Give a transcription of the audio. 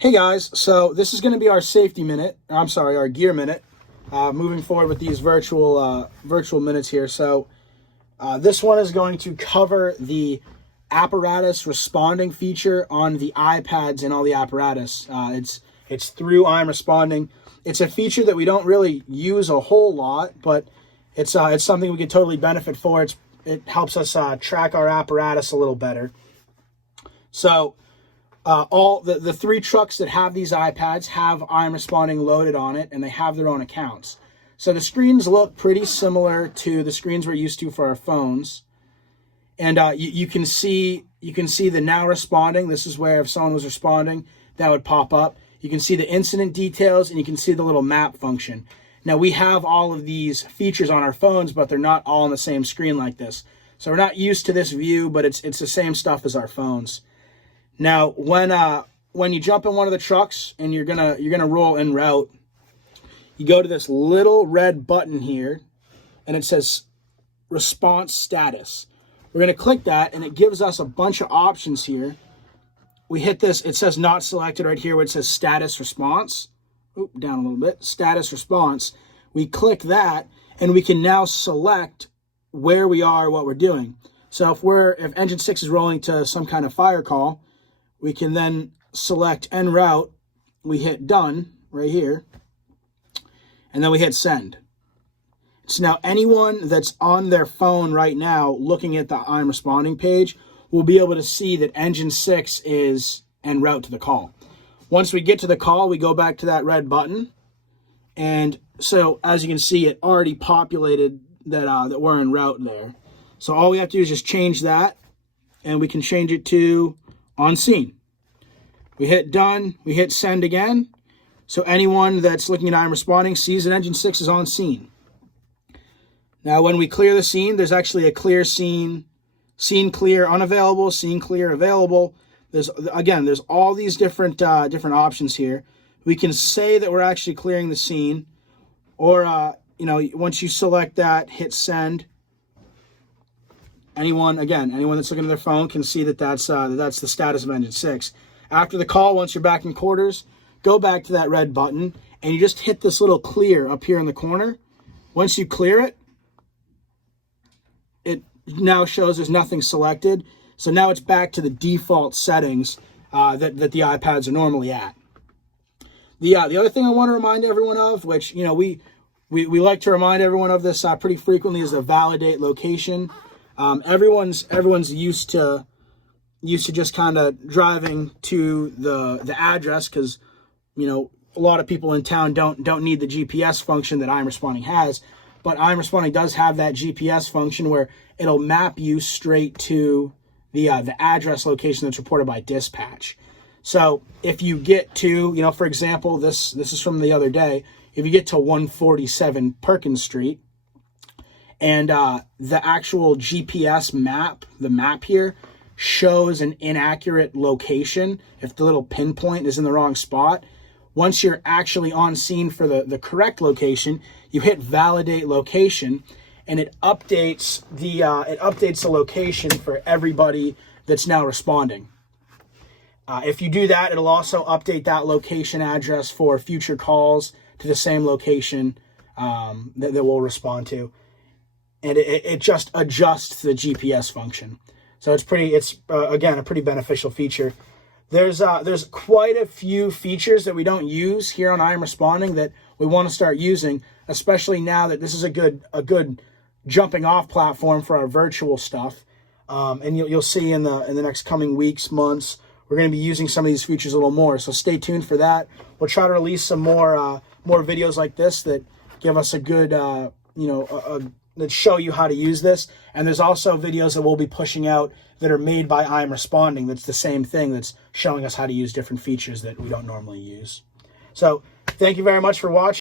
Hey guys, so this is going to be our safety minute. I'm sorry, our gear minute. Moving forward with these virtual minutes here. So this one is going to cover the apparatus responding feature on the iPads and all the apparatus. It's through I'm Responding. It's a feature that we don't really use a whole lot, but it's something we could totally benefit for. It helps us track our apparatus a little better. So all the three trucks that have these iPads have I'm Responding loaded on it, and they have their own accounts. So the screens look pretty similar to the screens we're used to for our phones. And you can see the now responding. This is where if someone was responding, that would pop up. You can see the incident details, and you can see the little map function. Now, we have all of these features on our phones, but they're not all on the same screen like this. So we're not used to this view, but it's the same stuff as our phones. Now, when you jump in one of the trucks and you're gonna roll en route, you go to this little red button here, and it says response status. We're gonna click that, and it gives us a bunch of options here. We hit this, it says not selected right here where it says status response. Oop, down a little bit, status response. We click that, and we can now select where we are, what we're doing. So if engine 6 is rolling to some kind of fire call, we can then select en route. We hit done right here, and then we hit send. So now anyone that's on their phone right now looking at the I'm Responding page will be able to see that engine 6 is en route to the call. Once we get to the call, we go back to that red button, and so as you can see, it already populated that we're en route there. So all we have to do is just change that, and we can change it to on scene. We hit done, we hit send again. So anyone that's looking at I'm Responding sees that engine 6 is on scene. Now when we clear the scene, there's actually a clear scene, scene clear unavailable, scene clear available. There's all these different options here. We can say that we're actually clearing the scene, or once you select that, hit send. Anyone that's looking at their phone can see that that's the status of engine 6. After the call, once you're back in quarters, go back to that red button, and you just hit this little clear up here in the corner. Once you clear it, it now shows there's nothing selected. So now it's back to the default settings that the iPads are normally at. The other thing I want to remind everyone of, which we like to remind everyone of this pretty frequently, is the validate location. Everyone's used to just kind of driving to the address, because a lot of people in town don't need the GPS function that I'm Responding has, but I'm Responding does have that GPS function where it'll map you straight to the address location that's reported by dispatch. So if you get to, for example, this is from the other day, if you get to 147 Perkins Street, and the actual GPS map, the map here, shows an inaccurate location, if the little pinpoint is in the wrong spot, once you're actually on scene for the correct location, you hit validate location, and it updates the location for everybody that's now responding. If you do that, it'll also update that location address for future calls to the same location that we'll respond to. And it just adjusts the GPS function. So it's a pretty beneficial feature. There's quite a few features that we don't use here on I'm Responding that we want to start using, especially now that this is a good jumping off platform for our virtual stuff. And you'll see in the next coming weeks, months, we're going to be using some of these features a little more. So stay tuned for that. We'll try to release some more videos like this that give us a good that show you how to use this. And there's also videos that we'll be pushing out that are made by I'm Responding. That's the same thing, that's showing us how to use different features that we don't normally use. So thank you very much for watching.